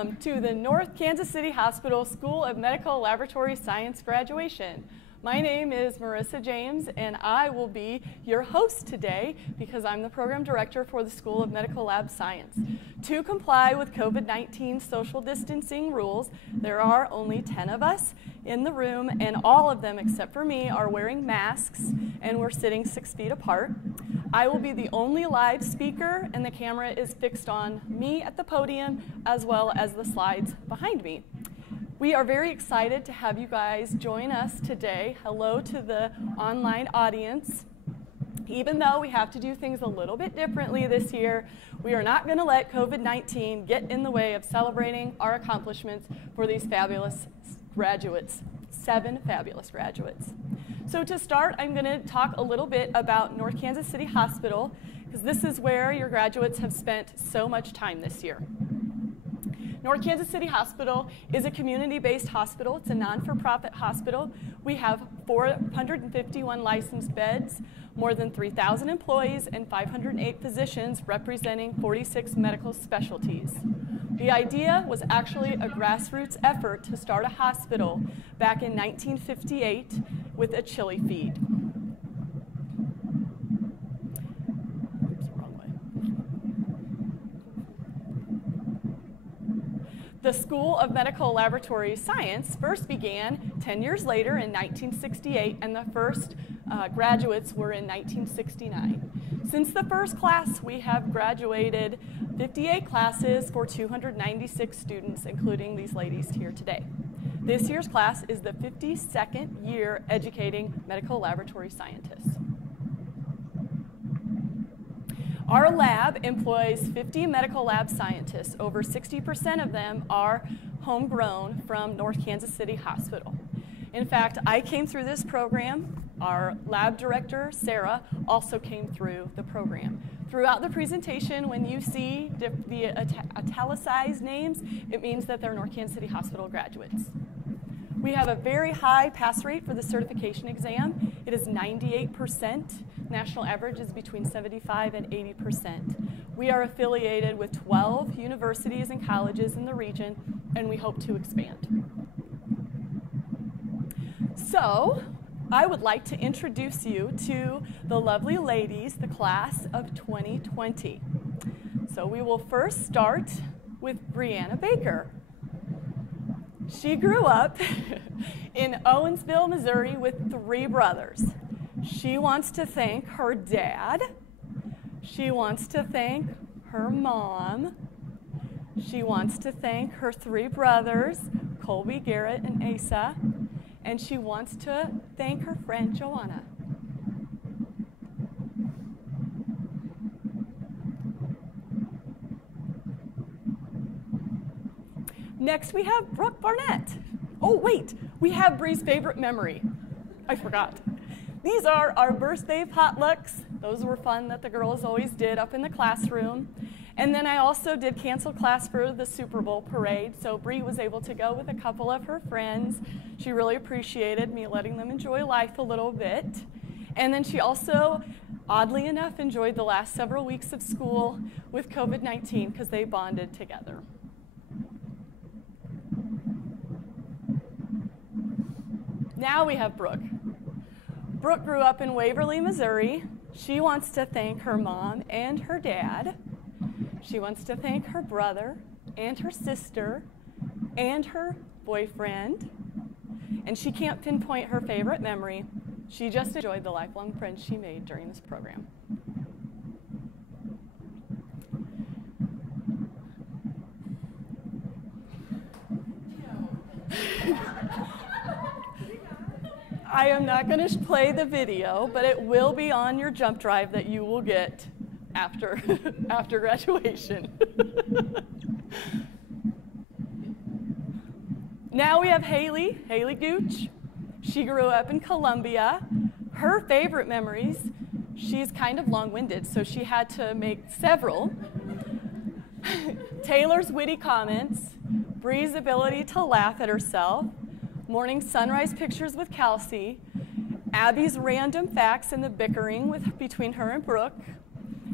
Welcome to the North Kansas City Hospital School of Medical Laboratory Science graduation. My name is Marissa James, and I will be your host today because I'm the program director for the School of Medical Lab Science. To comply with COVID-19 social distancing rules, there are only 10 of us in the room, and all of them except for me are wearing masks, and we're sitting 6 feet apart. I will be the only live speaker, and the camera is fixed on me at the podium as well as the slides behind me. We are very excited to have you guys join us today. Hello to the online audience. Even though we have to do things a little bit differently this year, we are not going to let COVID-19 get in the way of celebrating our accomplishments for these fabulous graduates, 7 fabulous graduates. So to start, I'm going to talk a little bit about North Kansas City Hospital, because this is where your graduates have spent so much time this year. North Kansas City Hospital is a community-based hospital. It's a non-for-profit hospital. We have 451 licensed beds, more than 3,000 employees, and 508 physicians representing 46 medical specialties. The idea was actually a grassroots effort to start a hospital back in 1958 with a chili feed. The School of Medical Laboratory Science first began 10 years later in 1968, and the first graduates were in 1969. Since the first class, we have graduated 58 classes for 296 students, including these ladies here today. This year's class is the 52nd year educating medical laboratory scientists. Our lab employs 50 medical lab scientists. Over 60% of them are homegrown from North Kansas City Hospital. In fact, I came through this program. Our lab director, Sarah, also came through the program. Throughout the presentation, when you see the italicized names, it means that they're North Kansas City Hospital graduates. We have a very high pass rate for the certification exam. It is 98%. National average is between 75 and 80%. We are affiliated with 12 universities and colleges in the region, and we hope to expand. So, I would like to introduce you to the lovely ladies, the class of 2020. So we will first start with Brianna Baker. She grew up in Owensville, Missouri with 3 brothers. She wants to thank her dad. She wants to thank her mom. She wants to thank her 3 brothers, Colby, Garrett, and Asa. And she wants to thank her friend, Joanna. Next, we have Brooke Barnett. Oh, wait, we have Bree's favorite memory. I forgot. These are our birthday potlucks. Those were fun that the girls always did up in the classroom. And then I also did cancel class for the Super Bowl parade, so Bree was able to go with a couple of her friends. She really appreciated me letting them enjoy life a little bit. And then she also, oddly enough, enjoyed the last several weeks of school with COVID-19 because they bonded together. Now we have Brooke. Brooke grew up in Waverly, Missouri. She wants to thank her mom and her dad. She wants to thank her brother and her sister and her boyfriend. And she can't pinpoint her favorite memory. She just enjoyed the lifelong friends she made during this program. I am not going to play the video, but it will be on your jump drive that you will get after graduation. Now we have Haley Gooch. She grew up in Columbia. Her favorite memories, she's kind of long-winded, so she had to make several. Taylor's witty comments, Bree's ability to laugh at herself, morning sunrise pictures with Kelsey, Abby's random facts and the bickering between her and Brooke,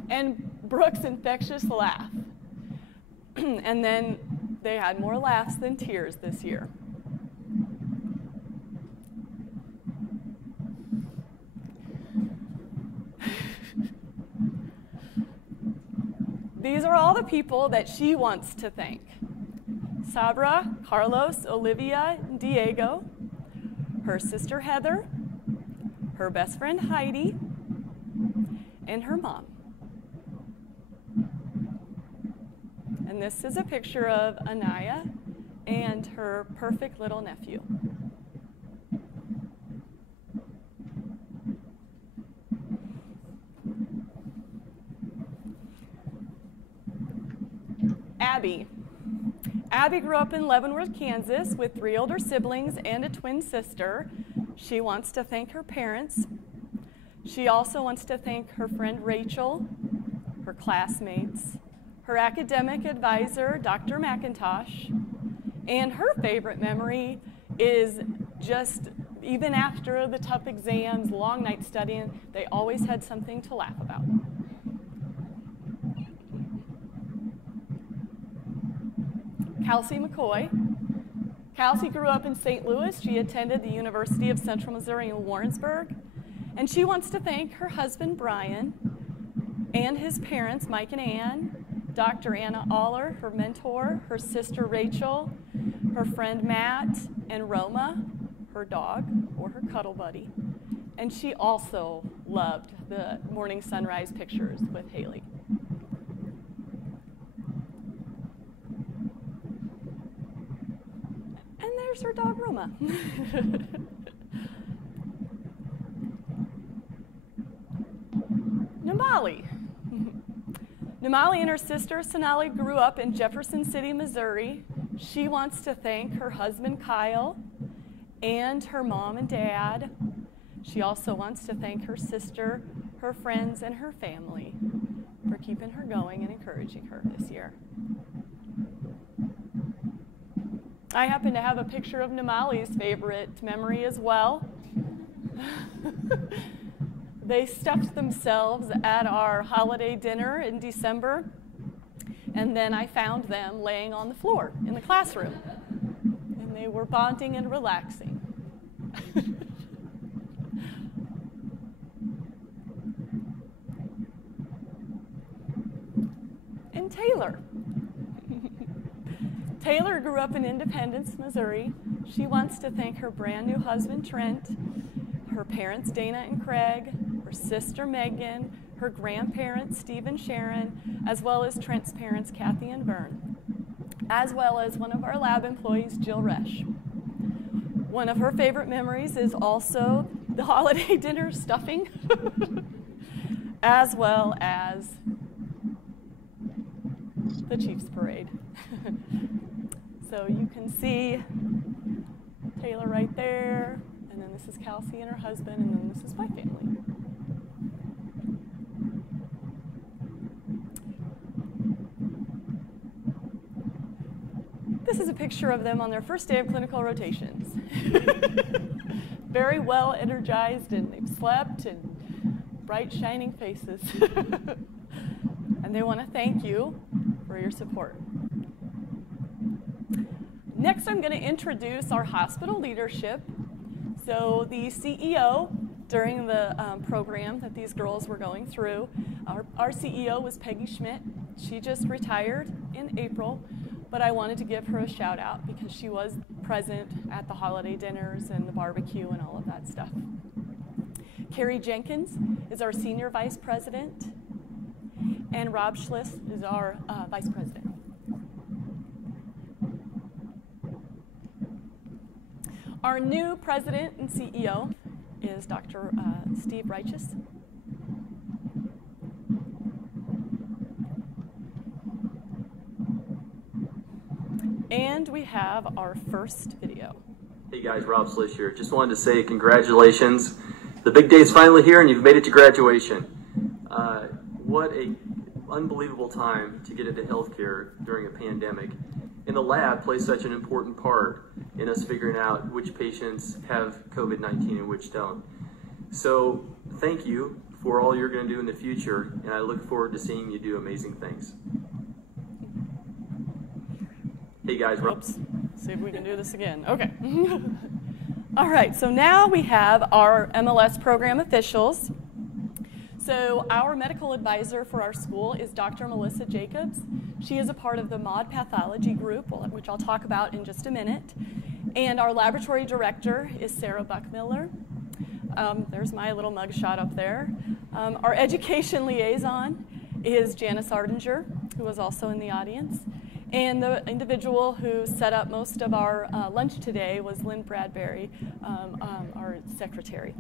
and Brooke's infectious laugh. And then they had more laughs than tears this year. These are all the people that she wants to thank. Sabra, Carlos, Olivia, Diego, her sister Heather, her best friend Heidi, and her mom. And this is a picture of Anaya and her perfect little nephew. Abby. Abby grew up in Leavenworth, Kansas with 3 older siblings and a twin sister. She wants to thank her parents. She also wants to thank her friend Rachel, her classmates, her academic advisor, Dr. McIntosh, and her favorite memory is just, even after the tough exams, long night studying, they always had something to laugh about. Kelsey McCoy. Kelsey grew up in St. Louis. She attended the University of Central Missouri in Warrensburg. And she wants to thank her husband, Brian, and his parents, Mike and Ann, Dr. Anna Aller, her mentor, her sister, Rachel, her friend, Matt, and Roma, her dog, or her cuddle buddy. And she also loved the morning sunrise pictures with Haley. And there's her dog, Roma. Namali. Namali and her sister, Sonali, grew up in Jefferson City, Missouri. She wants to thank her husband, Kyle, and her mom and dad. She also wants to thank her sister, her friends, and her family for keeping her going and encouraging her this year. I happen to have a picture of Namali's favorite memory as well. They stuffed themselves at our holiday dinner in December, and then I found them laying on the floor in the classroom, and they were bonding and relaxing. And Taylor. Taylor grew up in Independence, Missouri. She wants to thank her brand new husband, Trent, her parents, Dana and Craig, her sister, Megan, her grandparents, Steve and Sharon, as well as Trent's parents, Kathy and Vern, as well as one of our lab employees, Jill Resch. One of her favorite memories is also the holiday dinner stuffing, as well as the Chiefs Parade. So you can see Taylor right there, and then this is Kelsey and her husband, and then this is my family. This is a picture of them on their first day of clinical rotations. Very well energized, and they've slept, and bright, shining faces. And they want to thank you for your support. Next, I'm going to introduce our hospital leadership. So the CEO, during the program that these girls were going through, our CEO was Peggy Schmidt. She just retired in April, but I wanted to give her a shout out because she was present at the holiday dinners and the barbecue and all of that stuff. Carrie Jenkins is our senior vice president, and Rob Schliss is our vice president. Our new president and CEO is Dr. Steve Righteous. And we have our first video. Hey guys, Rob Schliss here. Just wanted to say congratulations. The big day is finally here and you've made it to graduation. What a unbelievable time to get into healthcare during a pandemic. And the lab plays such an important part in us figuring out which patients have COVID-19 and which don't. So thank you for all you're going to do in the future, and I look forward to seeing you do amazing things. Hey guys. Oops. See if we can do this again. Okay. All right, so now we have our MLS program officials. So our medical advisor for our school is Dr. Melissa Jacobs. She is a part of the MAUD Pathology group, which I'll talk about in just a minute. And our laboratory director is Sarah Buckmiller. There's my little mugshot up there. Our education liaison is Janice Ardinger, who was also in the audience. And the individual who set up most of our lunch today was Lynn Bradbury, our secretary.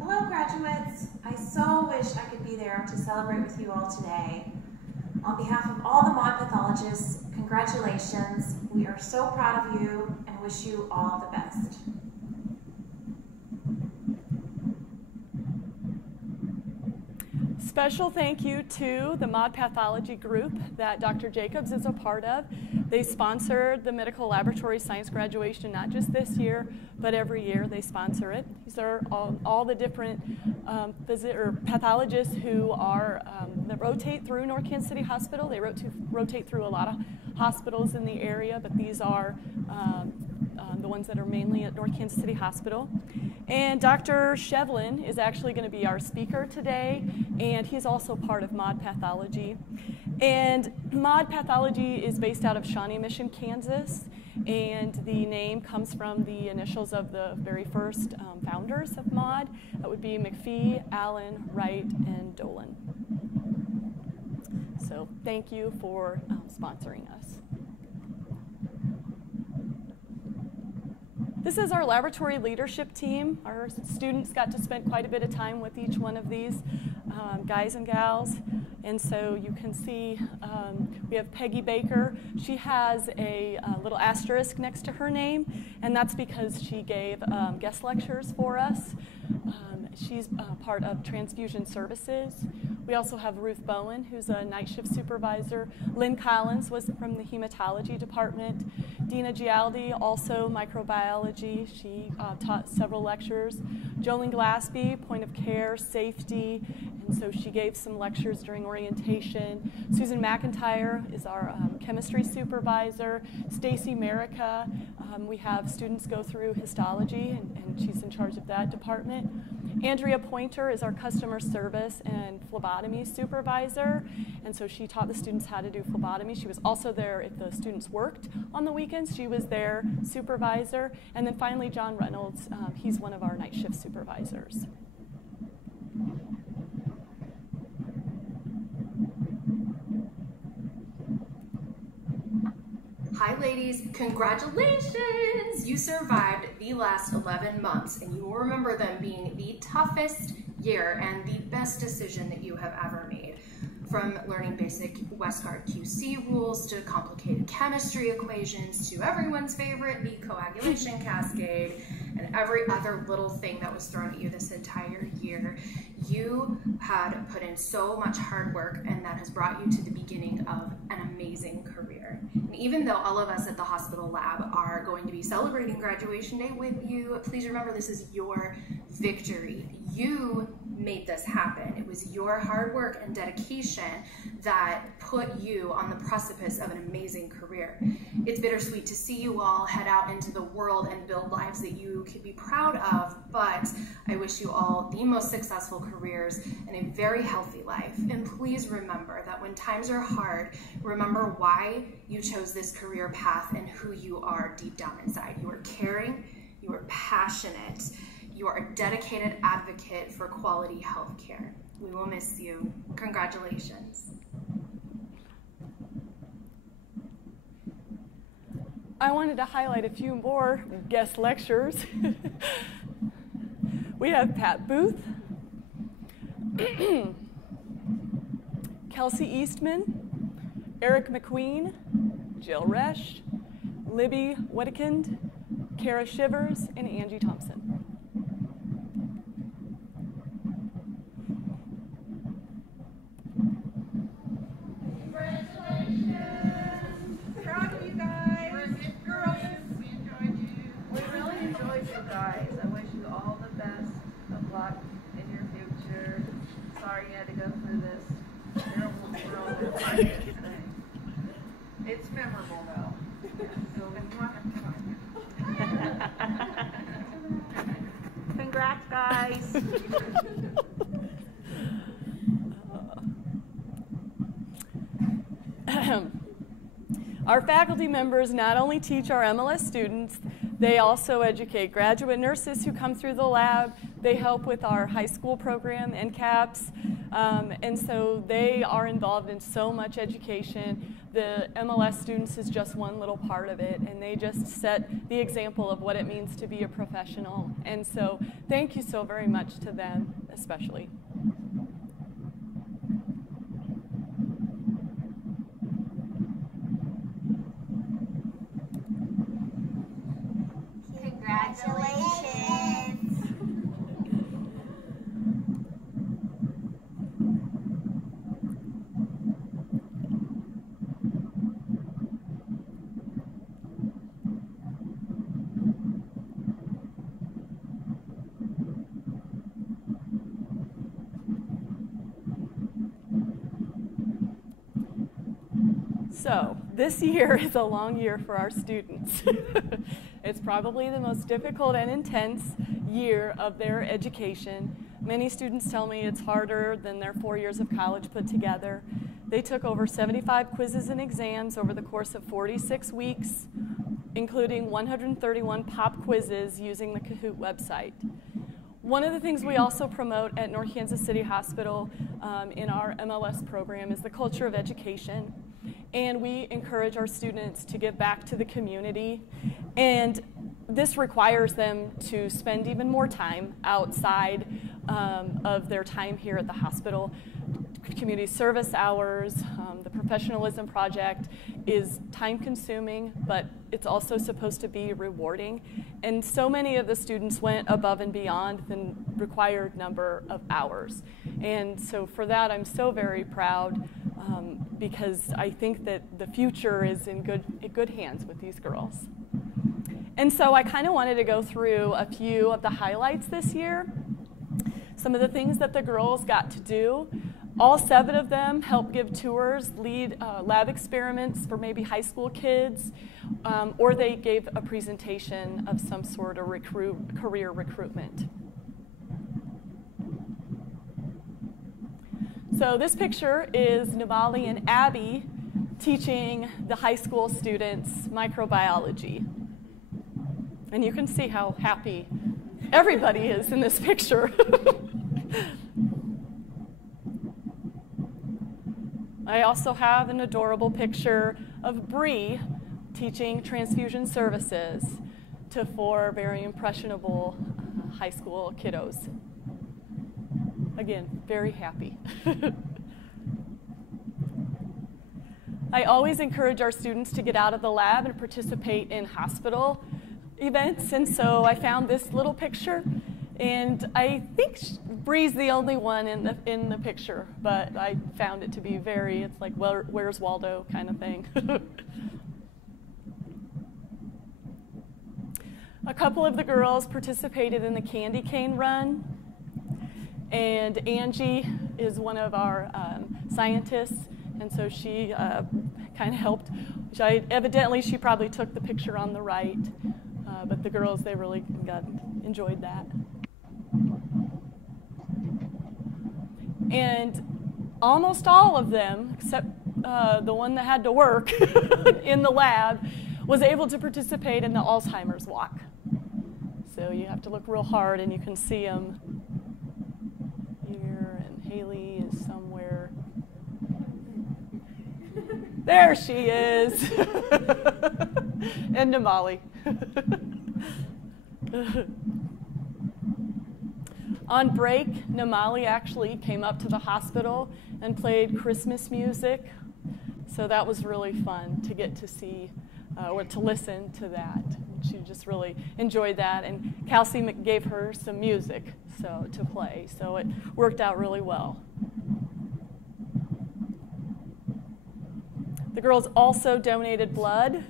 Hello, graduates. I so wish I could be there to celebrate with you all today. On behalf of all the MAUD pathologists, congratulations. We are so proud of you and wish you all the best. Special thank you to the MAUD Pathology group that Dr. Jacobs is a part of. They sponsored the medical laboratory science graduation, not just this year, but every year they sponsor it. These are all the different pathologists who are that rotate through North Kansas City Hospital. They rotate through a lot of hospitals in the area, but these are the ones that are mainly at North Kansas City Hospital. And Dr. Shevlin is actually going to be our speaker today, and he's also part of MAUD Pathology. And MAUD Pathology is based out of Shawnee Mission, Kansas, and the name comes from the initials of the very first founders of MAUD. That would be McPhee, Allen, Wright, and Dolan. So thank you for sponsoring us. This is our laboratory leadership team. Our students got to spend quite a bit of time with each one of these guys and gals. And so you can see we have Peggy Baker. She has a little asterisk next to her name, and that's because she gave guest lectures for us. She's part of transfusion services. We also have Ruth Bowen, who's a night shift supervisor. Lynn Collins was from the hematology department. Dina Gialdi, also microbiology. She taught several lectures. Jolene Glaspie, point of care, safety, and so she gave some lectures during orientation. Susan McIntyre is our chemistry supervisor. Stacy Merica, we have students go through histology, and she's in charge of that department. Andrea Pointer is our customer service and phlebotomy supervisor, and so she taught the students how to do phlebotomy. She was also there if the students worked on the weekends. She was their supervisor. And then finally, John Reynolds, he's one of our night shift supervisors. Hi ladies, congratulations! You survived the last 11 months and you will remember them being the toughest year and the best decision that you have ever made. From learning basic Westgard QC rules to complicated chemistry equations to everyone's favorite, the coagulation cascade, and every other little thing that was thrown at you this entire year. You had put in so much hard work, and that has brought you to the beginning of an amazing career. And even though all of us at the hospital lab are going to be celebrating graduation day with you, please remember this is your victory. You made this happen. It was your hard work and dedication that put you on the precipice of an amazing career. It's bittersweet to see you all head out into the world and build lives that you could be proud of, but I wish you all the most successful careers and a very healthy life. And please remember that when times are hard, remember why you chose this career path and who you are deep down inside. You are caring, you are passionate, you are a dedicated advocate for quality health care. We will miss you. Congratulations. I wanted to highlight a few more guest lectures. We have Pat Booth, Kelsey Eastman, Eric McQueen, Jill Resch, Libby Wedekind, Kara Shivers, and Angie Thompson. Guys, I wish you all the best of luck in your future. It's memorable though. Congrats, guys. Our faculty members not only teach our MLS students, they also educate graduate nurses who come through the lab. They help with our high school program, NCAPS, and so they are involved in so much education. The MLS students is just one little part of it, and they just set the example of what it means to be a professional. And so thank you so very much to them, especially. Congratulations. So this year is a long year for our students. It's probably the most difficult and intense year of their education. Many students tell me it's harder than their 4 years of college put together. They took over 75 quizzes and exams over the course of 46 weeks, including 131 pop quizzes using the Kahoot website. One of the things we also promote at North Kansas City Hospital in our MLS program is the culture of education. And we encourage our students to give back to the community. And this requires them to spend even more time outside of their time here at the hospital. Community service hours, the professionalism project is time-consuming, but it's also supposed to be rewarding. And so many of the students went above and beyond the required number of hours. And so for that, I'm so very proud because I think that the future is in good hands with these girls. And so I kind of wanted to go through a few of the highlights this year, some of the things that the girls got to do. All 7 of them helped give tours, lead lab experiments for maybe high school kids, or they gave a presentation of some sort of career recruitment. So this picture is Namali and Abby teaching the high school students microbiology. And you can see how happy everybody is in this picture. I also have an adorable picture of Bree teaching transfusion services to 4 very impressionable high school kiddos. Again, very happy. I always encourage our students to get out of the lab and participate in hospital events, and so I found this little picture, and I think Bree's the only one in the picture, but I found it to be it's like, well, where's Waldo kind of thing. A couple of the girls participated in the candy cane run, and Angie is one of our scientists, and so she kind of helped. Evidently, she probably took the picture on the right, but the girls, they really enjoyed that. And almost all of them, except the one that had to work in the lab, was able to participate in the Alzheimer's walk. So you have to look real hard, and you can see them here, and Haley is somewhere. There she is. And Namali. On break, Namali actually came up to the hospital and played Christmas music. So that was really fun to get to see or to listen to that. She just really enjoyed that. And Kelsey gave her some music to play. So it worked out really well. The girls also donated blood.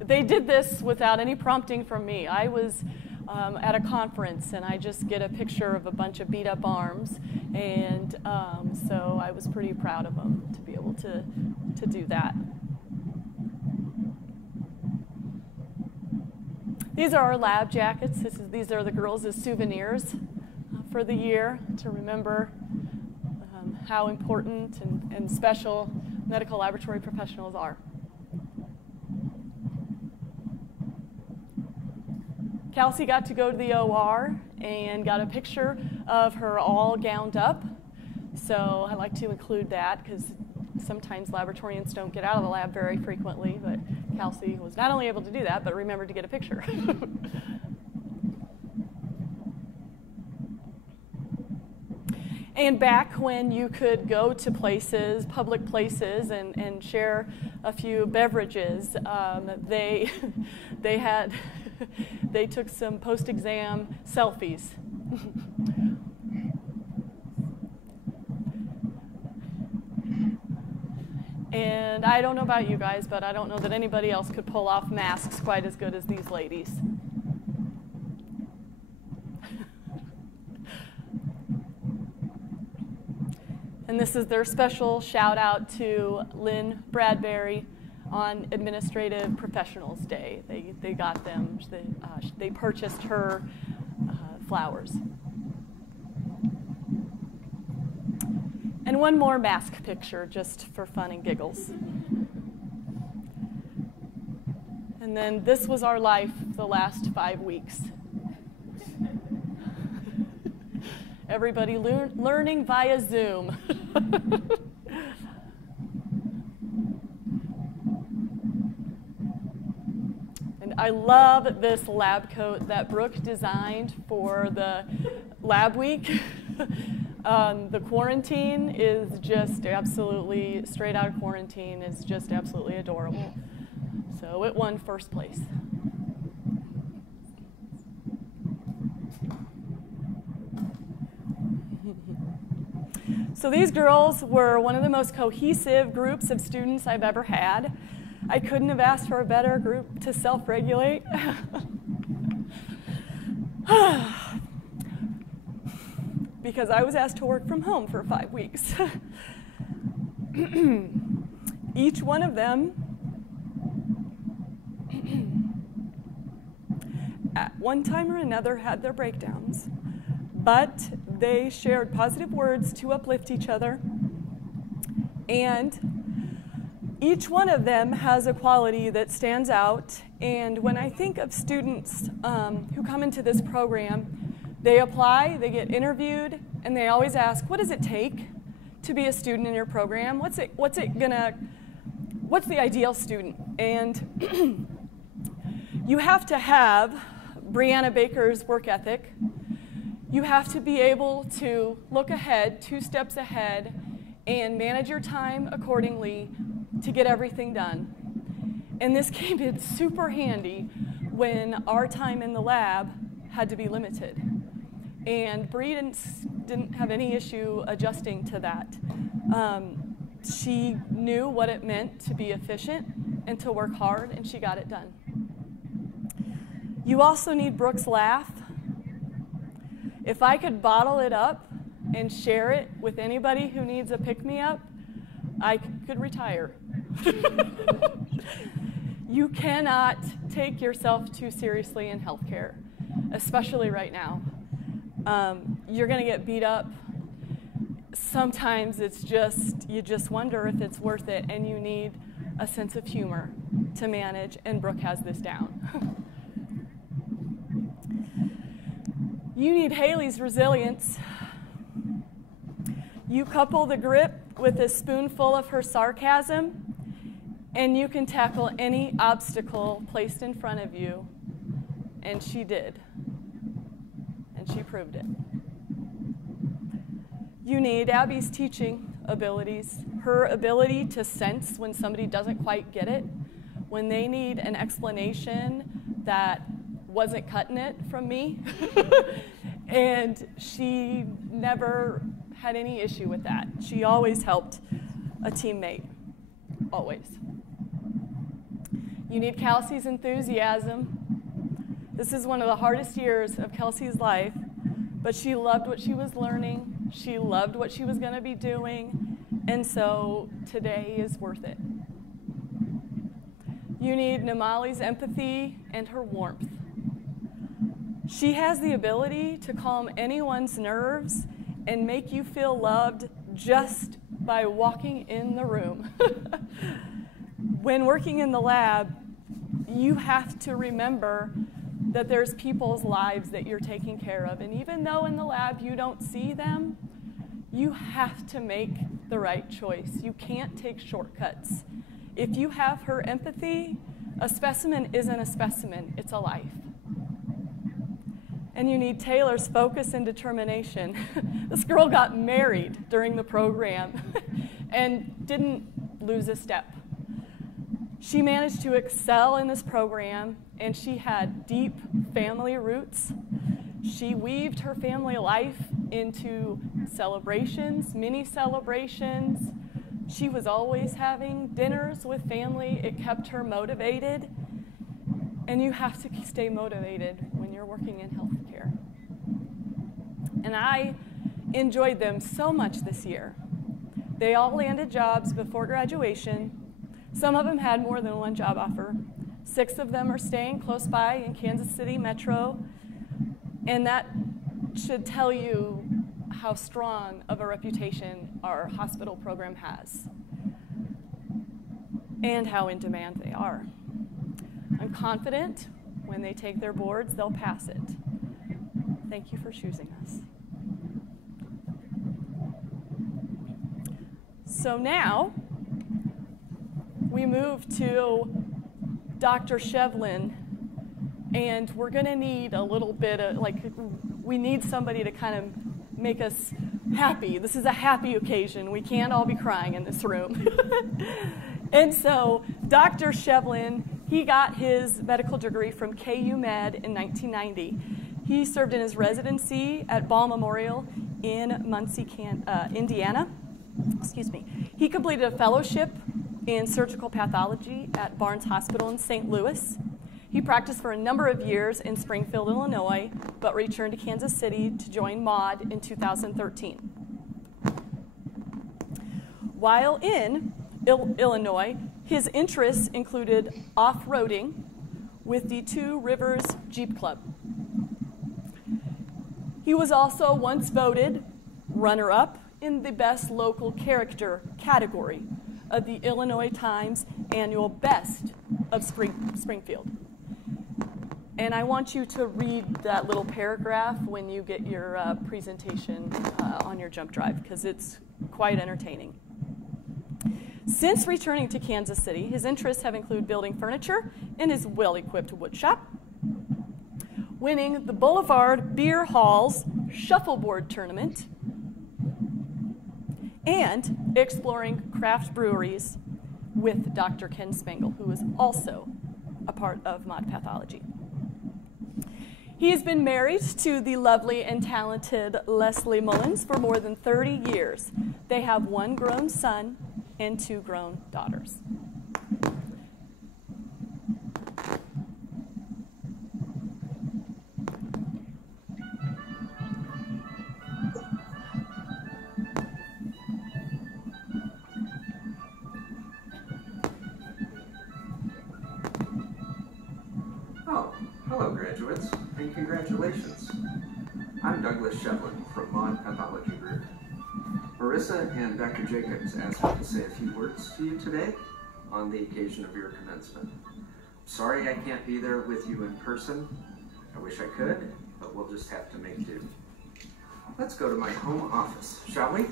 They did this without any prompting from me. I was at a conference, and I just get a picture of a bunch of beat-up arms and so I was pretty proud of them to be able to do that. These are our lab jackets. These are the girls' souvenirs for the year to remember how important and special medical laboratory professionals are. Kelsey got to go to the OR and got a picture of her all gowned up. So I like to include that because sometimes laboratorians don't get out of the lab very frequently, but Kelsey was not only able to do that, but remembered to get a picture. And back when you could go to places, public places, and share a few beverages, they took some post-exam selfies. And I don't know about you guys, but I don't know that anybody else could pull off masks quite as good as these ladies. And this is their special shout out to Lynn Bradbury on Administrative Professionals Day. They got them, they purchased her flowers. And one more mask picture just for fun and giggles. And then this was our life the last 5 weeks. Everybody learning via Zoom. And I love this lab coat that Brooke designed for the lab week. The quarantine is just absolutely, straight out of quarantine, is just absolutely adorable. So it won first place. So these girls were one of the most cohesive groups of students I've ever had. I couldn't have asked for a better group to self-regulate. Because I was asked to work from home for 5 weeks. Each one of them, at one time or another, had their breakdowns, but they shared positive words to uplift each other, and each one of them has a quality that stands out. And when I think of students who come into this program, they apply, they get interviewed, and they always ask, what does it take to be a student in your program? What's the ideal student? And you have to have Brianna Baker's work ethic. You have to be able to look ahead, 2 steps ahead, and manage your time accordingly to get everything done. And this came in super handy when our time in the lab had to be limited. And Bree didn't have any issue adjusting to that. She knew what it meant to be efficient and to work hard, and she got it done. You also need Brooke's laugh. If I could bottle it up and share it with anybody who needs a pick-me-up, I could retire. You cannot take yourself too seriously in healthcare, especially right now. You're going to get beat up. Sometimes it's just, you just wonder if it's worth it, and you need a sense of humor to manage, and Brooke has this down. You need Haley's resilience. You couple the grip with a spoonful of her sarcasm, and you can tackle any obstacle placed in front of you. And she did. And she proved it. You need Abby's teaching abilities, her ability to sense when somebody doesn't quite get it, when they need an explanation that wasn't cutting it from me. And she never had any issue with that. She always helped a teammate, always. You need Kelsey's enthusiasm. This is one of the hardest years of Kelsey's life, but she loved what she was learning. She loved what she was going to be doing, and so today is worth it. You need Namali's empathy and her warmth. She has the ability to calm anyone's nerves and make you feel loved just by walking in the room. When working in the lab, you have to remember that there's people's lives that you're taking care of. And even though in the lab you don't see them, you have to make the right choice. You can't take shortcuts. If you have her empathy, a specimen isn't a specimen, it's a life. And you need Taylor's focus and determination. This girl got married during the program and didn't lose a step. She managed to excel in this program, and she had deep family roots. She weaved her family life into celebrations, mini celebrations. She was always having dinners with family. It kept her motivated. And you have to stay motivated when you're working in healthcare. And I enjoyed them so much this year. They all landed jobs before graduation. Some of them had more than one job offer. 6 of them are staying close by in Kansas City Metro. And that should tell you how strong of a reputation our hospital program has and how in demand they are. I'm confident when they take their boards, they'll pass it. Thank you for choosing us. So now we move to Dr. Shevlin, and we're going to need a little bit of, we need somebody to kind of make us happy. This is a happy occasion. We can't all be crying in this room. And so Dr. Shevlin, he got his medical degree from KU Med in 1990. He served in his residency at Ball Memorial in Muncie, Indiana. Excuse me. He completed a fellowship in surgical pathology at Barnes Hospital in St. Louis. He practiced for a number of years in Springfield, Illinois, but returned to Kansas City to join MAUD in 2013. While in Illinois, his interests included off-roading with the Two Rivers Jeep Club. He was also once voted runner-up in the Best Local Character category of the Illinois Times annual Best of Springfield. And I want you to read that little paragraph when you get your presentation on your jump drive, because it's quite entertaining. Since returning to Kansas City, his interests have included building furniture in his well-equipped wood shop, winning the Boulevard Beer Hall's Shuffleboard Tournament, and exploring craft breweries with Dr. Ken Spangle, who is also a part of MAUD Pathology. He has been married to the lovely and talented Leslie Mullins for more than 30 years. They have 1 grown son and 2 grown daughters. Hello, graduates, and congratulations. I'm Douglas Shevlin from MAUD Pathology Group. Marissa and Dr. Jacobs asked me to say a few words to you today on the occasion of your commencement. Sorry I can't be there with you in person. I wish I could, but we'll just have to make do. Let's go to my home office, shall we?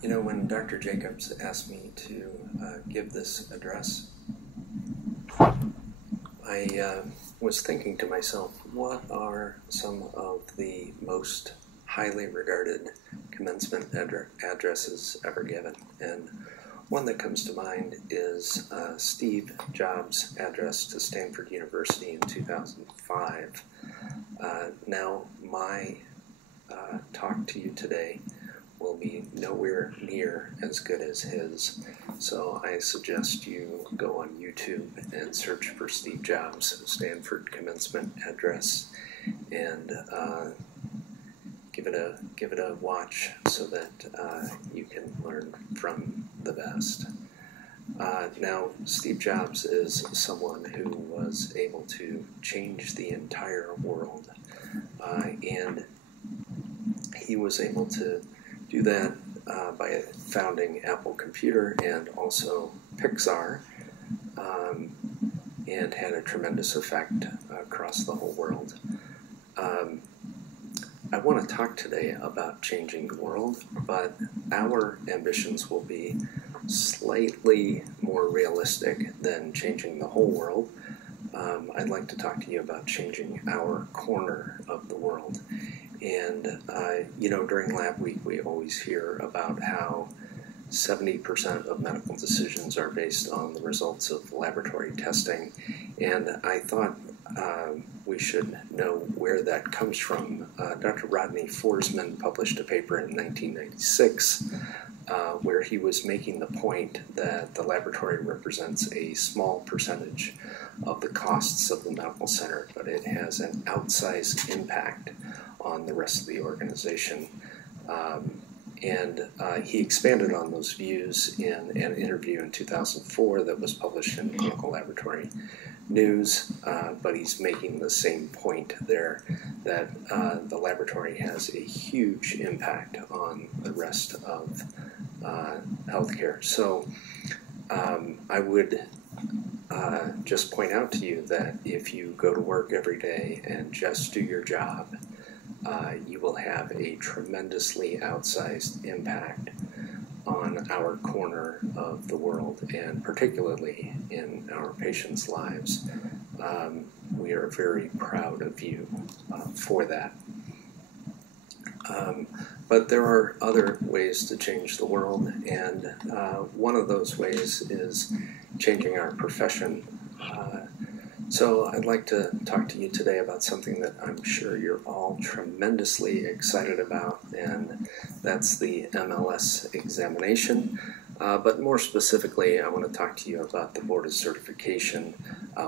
You know, when Dr. Jacobs asked me to give this address, I was thinking to myself, what are some of the most highly regarded commencement addresses ever given? And one that comes to mind is Steve Jobs' address to Stanford University in 2005. Now, my talk to you today will be nowhere near as good as his. So I suggest you go on YouTube and search for Steve Jobs' Stanford commencement address and give it a watch so that you can learn from the best. Now, Steve Jobs is someone who was able to change the entire world, and he was able to do that by founding Apple Computer and also Pixar, and had a tremendous effect across the whole world. I want to talk today about changing the world, but our ambitions will be slightly more realistic than changing the whole world. I'd like to talk to you about changing our corner of the world. And, during Lab Week, we always hear about how 70% of medical decisions are based on the results of laboratory testing. And I thought we should know where that comes from. Dr. Rodney Forsman published a paper in 1996 where he was making the point that the laboratory represents a small percentage of the costs of the medical center, but it has an outsized impact on the rest of the organization. He expanded on those views in an interview in 2004 that was published in Clinical Laboratory News, but he's making the same point there, that the laboratory has a huge impact on the rest of healthcare. So I would just point out to you that if you go to work every day and just do your job, you will have a tremendously outsized impact on our corner of the world, and particularly in our patients' lives. We are very proud of you for that. But there are other ways to change the world, and one of those ways is changing our profession. So I'd like to talk to you today about something that I'm sure you're all tremendously excited about, and that's the MLS examination. But more specifically, I want to talk to you about the Board of Certification,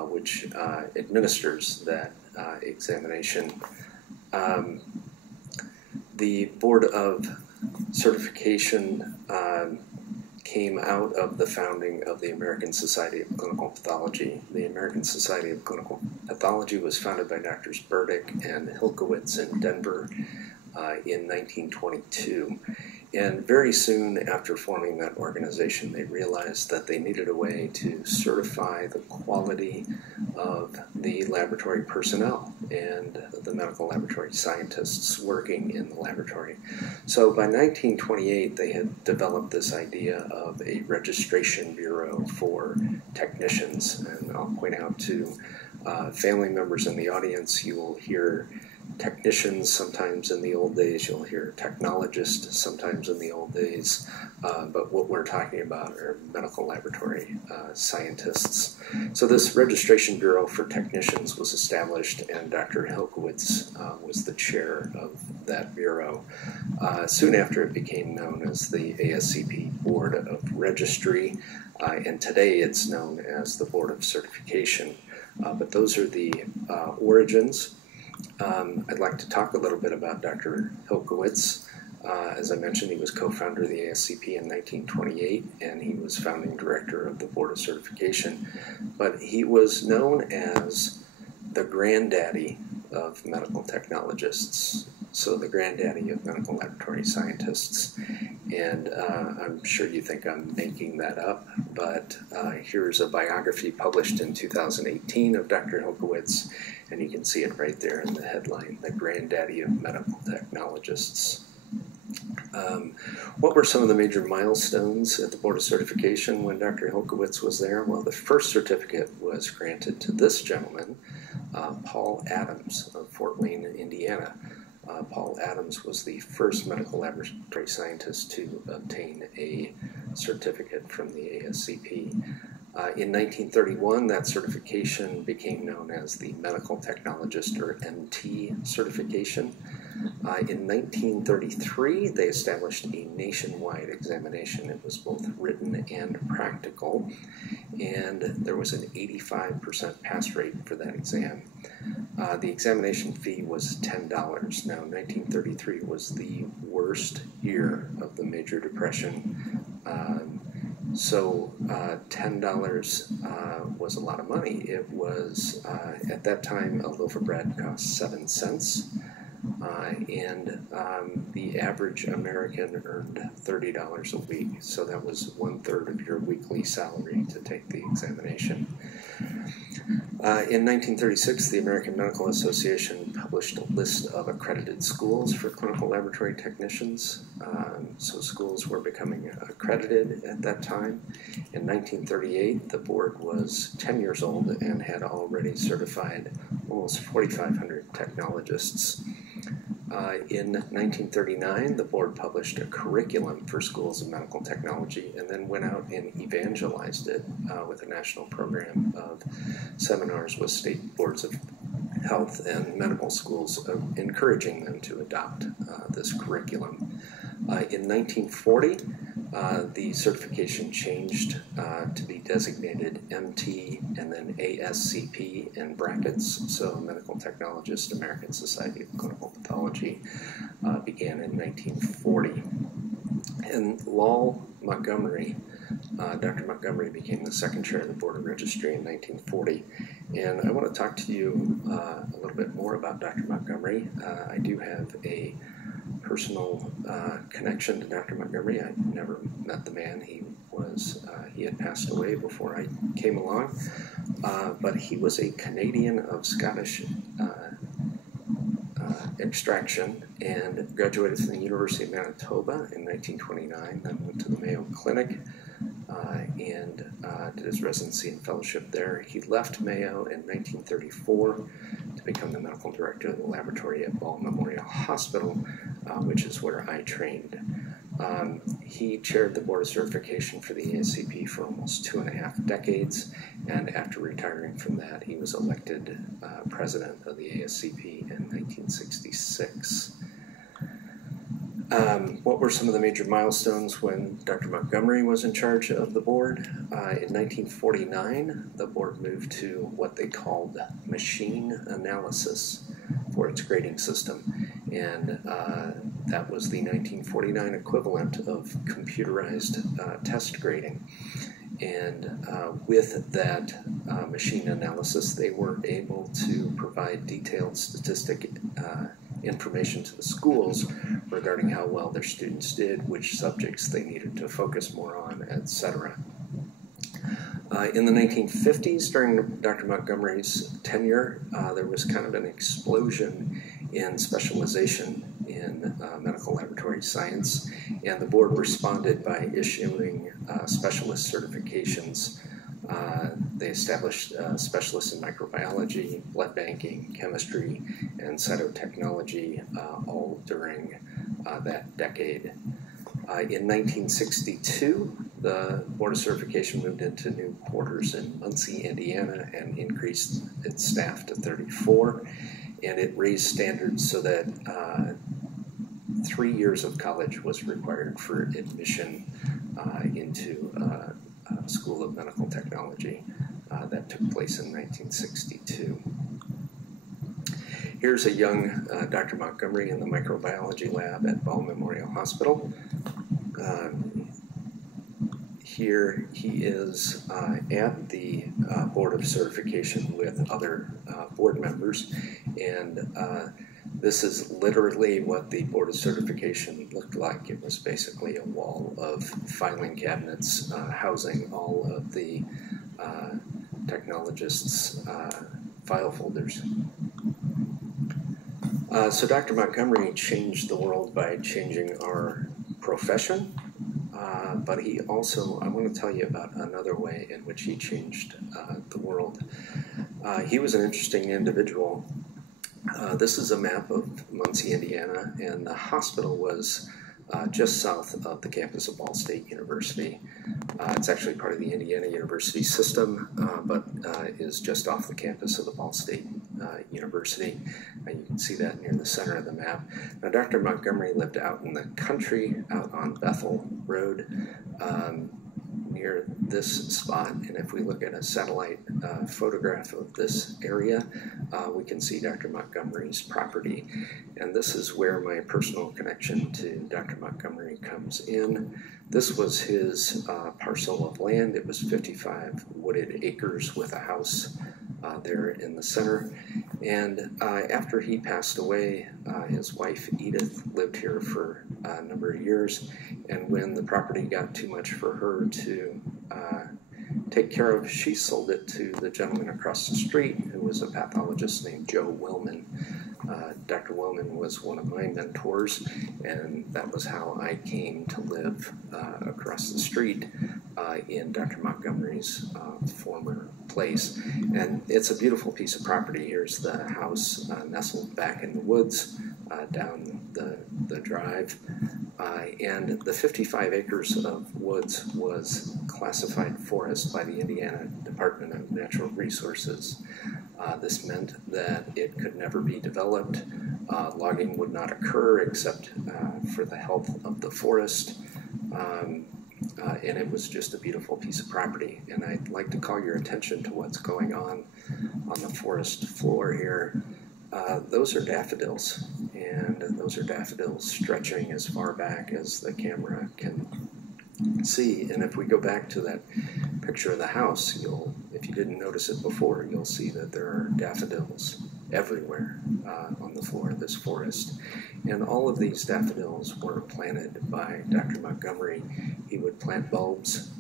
which administers that examination. The Board of Certification came out of the founding of the American Society of Clinical Pathology. The American Society of Clinical Pathology was founded by Drs. Burdick and Hilkowitz in Denver in 1922. And very soon after forming that organization, they realized that they needed a way to certify the quality of the laboratory personnel and the medical laboratory scientists working in the laboratory. So by 1928, they had developed this idea of a registration bureau for technicians. And I'll point out to family members in the audience, you will hear technicians sometimes in the old days, you'll hear technologists sometimes in the old days, but what we're talking about are medical laboratory scientists. So this Registration Bureau for Technicians was established, and Dr. Hilkowitz was the chair of that bureau. Soon after, it became known as the ASCP Board of Registry, and today it's known as the Board of Certification. But those are the origins. I'd like to talk a little bit about Dr. Hilkowitz. As I mentioned, he was co-founder of the ASCP in 1928, and he was founding director of the Board of Certification. But he was known as the granddaddy of medical technologists, so the granddaddy of medical laboratory scientists. And I'm sure you think I'm making that up, but here's a biography published in 2018 of Dr. Hilkowitz, and you can see it right there in the headline, the granddaddy of medical technologists. What were some of the major milestones at the Board of Certification when Dr. Hilkowitz was there? Well, the first certificate was granted to this gentleman, Paul Adams of Fort Wayne, Indiana. Paul Adams was the first medical laboratory scientist to obtain a certificate from the ASCP. In 1931, that certification became known as the Medical Technologist, or MT certification. In 1933, they established a nationwide examination. It was both written and practical, and there was an 85% pass rate for that exam. The examination fee was $10. Now, 1933 was the worst year of the Major Depression, so $10 was a lot of money. It was, at that time, a loaf of bread cost 7 cents. And the average American earned $30 a week, so that was 1/3 of your weekly salary to take the examination. In 1936, the American Medical Association published a list of accredited schools for clinical laboratory technicians. So schools were becoming accredited at that time. In 1938, the board was 10 years old and had already certified almost 4,500 technologists. In 1939, the board published a curriculum for schools of medical technology and then went out and evangelized it with a national program of seminars with state boards of health and medical schools, encouraging them to adopt this curriculum. In 1940, the certification changed to be designated MT and then ASCP in brackets, so Medical Technologist American Society of Clinical Pathology began in 1940. And Lall Montgomery, Dr. Montgomery became the second chair of the Board of Registry in 1940. And I want to talk to you a little bit more about Dr. Montgomery. I do have a personal connection to Dr. Montgomery. I never met the man. He had passed away before I came along, but he was a Canadian of Scottish extraction and graduated from the University of Manitoba in 1929, then went to the Mayo Clinic and did his residency and fellowship there. He left Mayo in 1934 to become the medical director of the laboratory at Ball Memorial Hospital, which is where I trained. He chaired the Board of Certification for the ASCP for almost 2.5 decades, and after retiring from that, he was elected president of the ASCP in 1966. What were some of the major milestones when Dr. Montgomery was in charge of the board? In 1949, the board moved to what they called machine analysis for its grading system, and that was the 1949 equivalent of computerized test grading. And with that machine analysis, they were able to provide detailed statistic information to the schools regarding how well their students did, which subjects they needed to focus more on, etc. In the 1950s, during Dr. Montgomery's tenure, there was kind of an explosion in specialization in medical laboratory science, and the board responded by issuing specialist certifications. They established specialists in microbiology, blood banking, chemistry, and cytotechnology, all during that decade. In 1962, the Board of Certification moved into new quarters in Muncie, Indiana, and increased its staff to 34, and it raised standards so that 3 years of college was required for admission into School of Medical Technology. That took place in 1962. Here's a young Dr. Montgomery in the microbiology lab at Ball Memorial Hospital. Here he is at the Board of Certification with other board members, and this is literally what the Board of Certification looked like. It was basically a wall of filing cabinets housing all of the technologists' file folders. So Dr. Montgomery changed the world by changing our profession, but he also, I want to tell you about another way in which he changed the world. He was an interesting individual. This is a map of Muncie, Indiana, and the hospital was just south of the campus of Ball State University. It's actually part of the Indiana University system, but is just off the campus of the Ball State University. You can see that near the center of the map. Now, Dr. Montgomery lived out in the country, out on Bethel Road, near this spot. And if we look at a satellite photograph of this area, we can see Dr. Montgomery's property. And this is where my personal connection to Dr. Montgomery comes in. This was his parcel of land. It was 55 wooded acres with a house there in the center. And after he passed away, his wife Edith lived here for a number of years. And when the property got too much for her to take care of, she sold it to the gentleman across the street, who was a pathologist named Joe Willman. Dr. Willman was one of my mentors, and that was how I came to live across the street in Dr. Montgomery's former place. And it's a beautiful piece of property. Here's the house nestled back in the woods down the drive. And the 55 acres of woods was classified forest by the Indiana Department of Natural Resources. This meant that it could never be developed. Logging would not occur except for the health of the forest. And it was just a beautiful piece of property. And I'd like to call your attention to what's going on the forest floor here. Those are daffodils, and those are daffodils stretching as far back as the camera can see. And if we go back to that picture of the house, if you didn't notice it before, you'll see that there are daffodils everywhere on the floor of this forest. And all of these daffodils were planted by Dr. Montgomery. He would plant bulbs.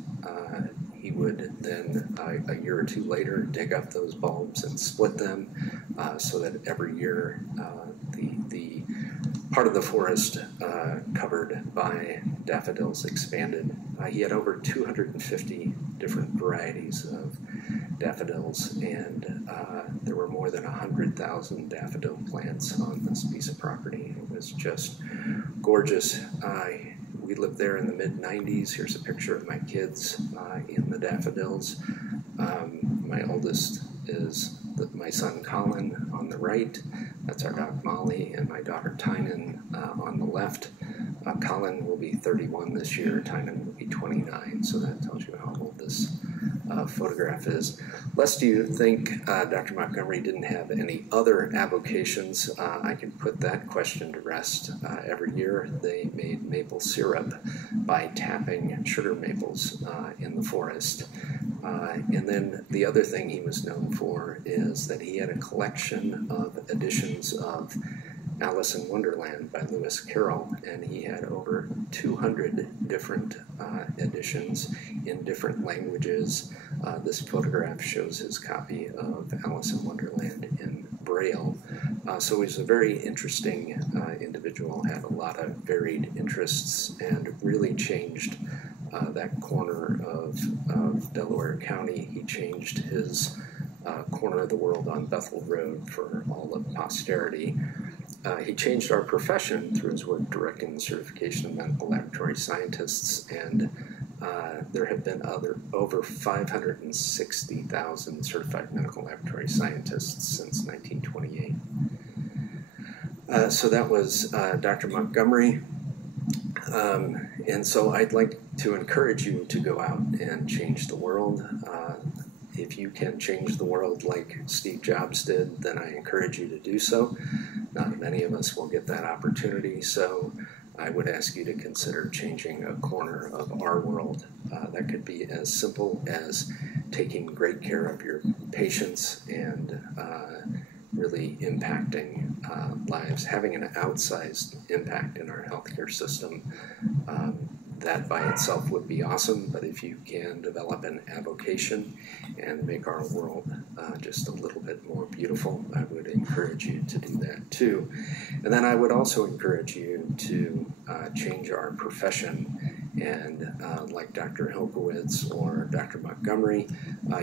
He would then, a year or two later, dig up those bulbs and split them so that every year the part of the forest covered by daffodils expanded. He had over 250 different varieties of daffodils, and there were more than 100,000 daffodil plants on this piece of property. It was just gorgeous. We lived there in the mid-90s. Here's a picture of my kids in the daffodils. My oldest is my son Colin on the right. That's our dog Molly, and my daughter Tynan on the left. Colin will be 31 this year. Tynan will be 29, so that tells you how old this photograph is. Lest you think Dr. Montgomery didn't have any other avocations, I can put that question to rest. Every year they made maple syrup by tapping sugar maples in the forest. And then the other thing he was known for is that he had a collection of editions of Alice in Wonderland by Lewis Carroll, and he had over 200 different editions in different languages. This photograph shows his copy of Alice in Wonderland in Braille. So he's a very interesting individual, had a lot of varied interests, and really changed that corner of Delaware County. He changed his corner of the world on Bethel Road for all of posterity. He changed our profession through his work directing the certification of medical laboratory scientists, and there have been over 560,000 certified medical laboratory scientists since 1928. So that was Dr. Montgomery. And so I'd like to encourage you to go out and change the world. If you can change the world like Steve Jobs did, then I encourage you to do so. Not many of us will get that opportunity, so I would ask you to consider changing a corner of our world. That could be as simple as taking great care of your patients and really impacting lives, having an outsized impact in our healthcare system. That by itself would be awesome, but if you can develop an avocation and make our world just a little bit more beautiful, I would encourage you to do that too. And then I would also encourage you to change our profession, and like Dr. Hilkowitz or Dr. Montgomery,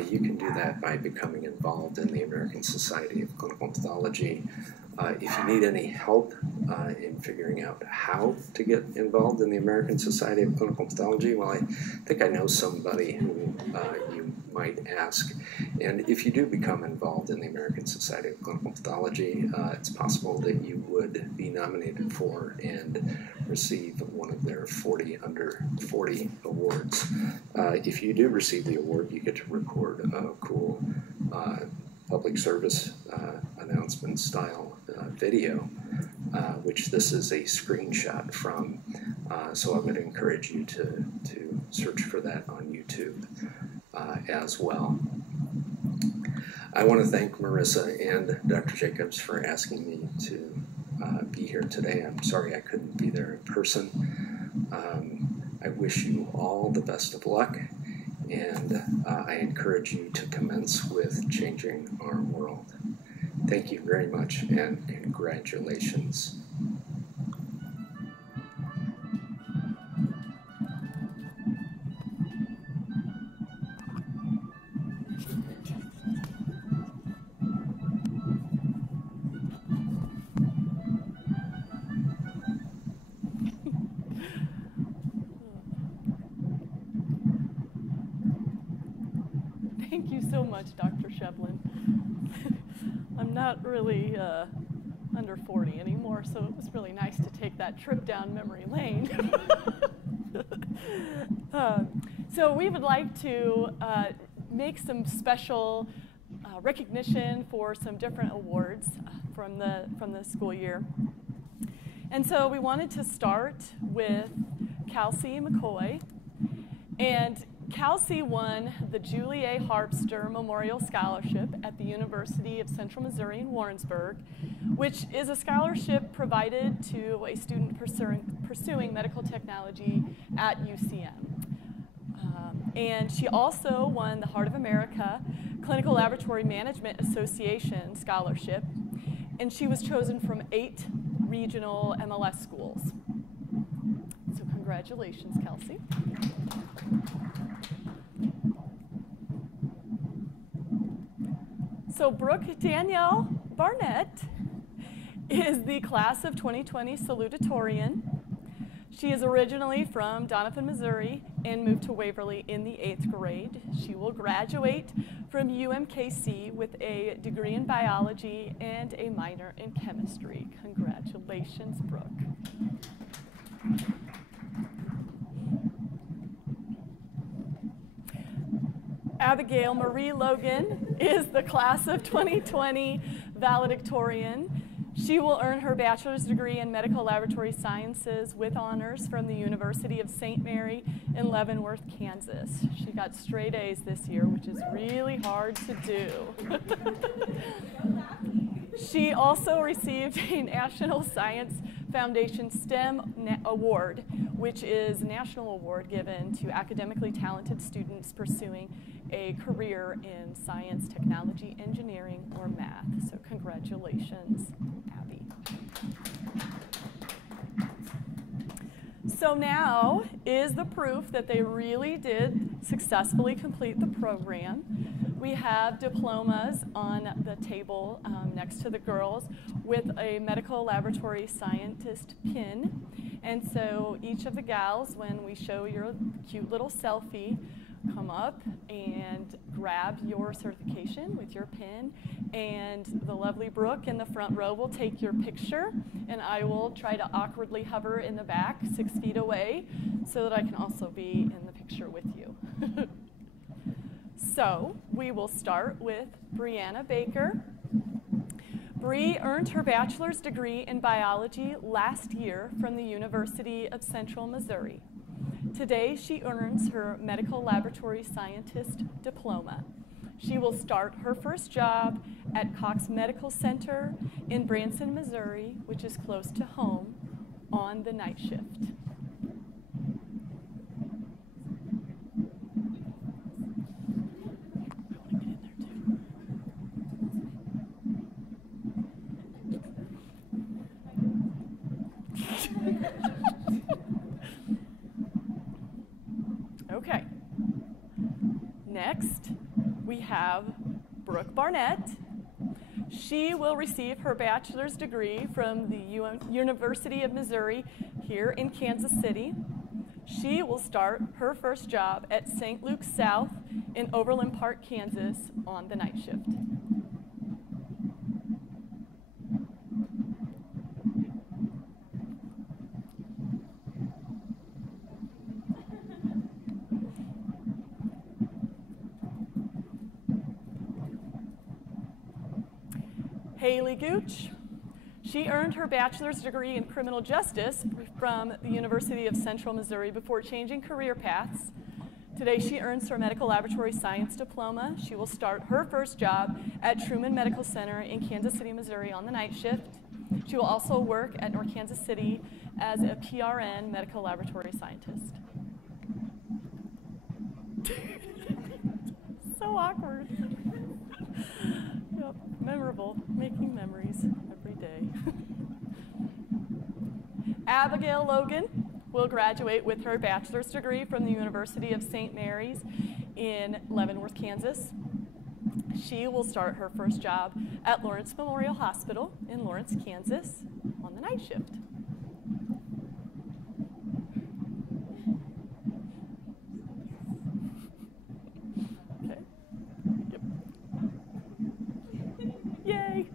you can do that by becoming involved in the American Society of Clinical Pathology, If you need any help in figuring out how to get involved in the American Society of Clinical Pathology, well, I think I know somebody who you might ask. And if you do become involved in the American Society of Clinical Pathology, it's possible that you would be nominated for and receive one of their 40 under 40 awards. If you do receive the award, you get to record a cool public service announcement style video, which this is a screenshot from, so I would encourage you to search for that on YouTube as well. I want to thank Marissa and Dr. Jacobs for asking me to be here today. I'm sorry I couldn't be there in person. I wish you all the best of luck, and I encourage you to commence with changing our world. Thank you very much, and congratulations. Thank you so much, Dr. Shevlin. I'm not really under 40 anymore, so it was really nice to take that trip down memory lane. So we would like to make some special recognition for some different awards from the school year. And so we wanted to start with Kelsey McCoy. And Kelsey won the Julie A. Harpster Memorial Scholarship at the University of Central Missouri in Warrensburg, which is a scholarship provided to a student pursuing medical technology at UCM. And she also won the Heart of America Clinical Laboratory Management Association Scholarship, and she was chosen from 8 regional MLS schools. So congratulations, Kelsey. So Brooke Danielle Barnett is the class of 2020 salutatorian. She is originally from Donovan, Missouri, and moved to Waverly in the 8th grade. She will graduate from UMKC with a degree in biology and a minor in chemistry. Congratulations, Brooke. Abigail Marie Logan is the class of 2020 valedictorian. She will earn her bachelor's degree in medical laboratory sciences with honors from the University of St. Mary in Leavenworth, Kansas. She got straight A's this year, which is really hard to do. She also received a National Science Foundation STEM Award, which is a national award given to academically talented students pursuing a career in science, technology, engineering, or math. So congratulations, Abby. So now is the proof that they really did successfully complete the program. We have diplomas on the table next to the girls with a medical laboratory scientist pin. And so each of the gals, when we show your cute little selfie, come up and grab your certification with your pin, and the lovely Brooke in the front row will take your picture, and I will try to awkwardly hover in the back 6 feet away so that I can also be in the picture with you. So we will start with Brianna Baker. Bree earned her bachelor's degree in biology last year from the University of Central Missouri. Today, she earns her medical laboratory scientist diploma. She will start her first job at Cox Medical Center in Branson, Missouri, which is close to home, on the night shift. Okay. Next, we have Brooke Barnett. She will receive her bachelor's degree from the University of Missouri here in Kansas City. She will start her first job at St. Luke's South in Overland Park, Kansas on the night shift. Haley Gooch. She earned her bachelor's degree in criminal justice from the University of Central Missouri before changing career paths. Today she earns her medical laboratory science diploma. She will start her first job at Truman Medical Center in Kansas City, Missouri on the night shift. She will also work at North Kansas City as a PRN medical laboratory scientist. So awkward. Yep, memorable, making memories every day. Abigail Logan will graduate with her bachelor's degree from the University of St. Mary's in Leavenworth, Kansas. She will start her first job at Lawrence Memorial Hospital in Lawrence, Kansas on the night shift. Okay. Yep. Yay!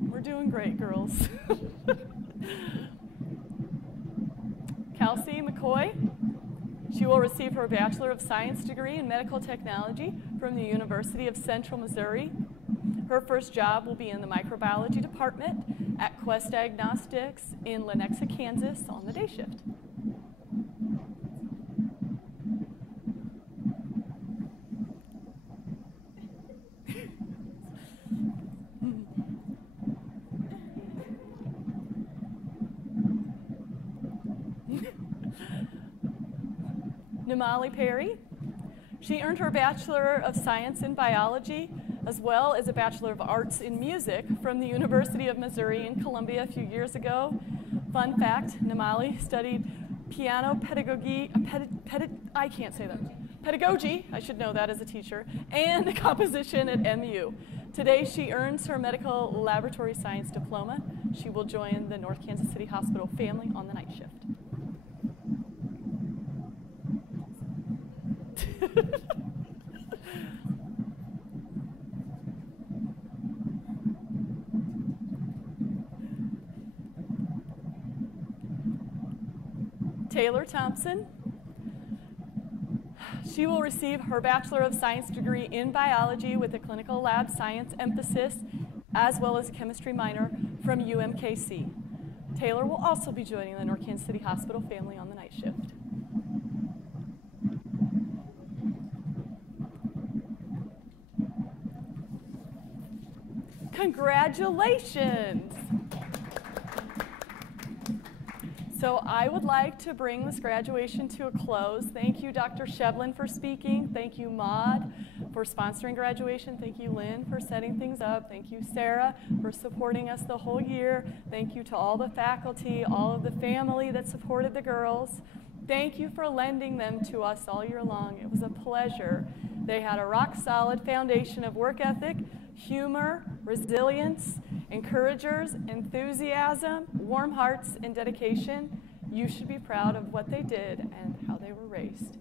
We're doing great, girls. Kelsey McCoy. She will receive her Bachelor of Science degree in Medical Technology from the University of Central Missouri. Her first job will be in the microbiology department at Quest Diagnostics in Lenexa, Kansas on the day shift. Namali Perry. She earned her Bachelor of Science in Biology as well as a Bachelor of Arts in Music from the University of Missouri in Columbia a few years ago. Fun fact, Namali studied piano pedagogy, I can't say that. Pedagogy, I should know that as a teacher, and composition at MU. Today she earns her Medical Laboratory Science diploma. She will join the North Kansas City Hospital family on the night shift. Taylor Thompson. She will receive her Bachelor of Science degree in biology with a clinical lab science emphasis, as well as a chemistry minor from UMKC. Taylor will also be joining the North Kansas City Hospital family on the night shift. Congratulations! So I would like to bring this graduation to a close. Thank you, Dr. Shevlin, for speaking. Thank you, Maud, for sponsoring graduation. Thank you, Lynn, for setting things up. Thank you, Sarah, for supporting us the whole year. Thank you to all the faculty, all of the family that supported the girls. Thank you for lending them to us all year long. It was a pleasure. They had a rock-solid foundation of work ethic, humor, resilience, encouragers, enthusiasm, warm hearts, and dedication. You should be proud of what they did and how they were raised.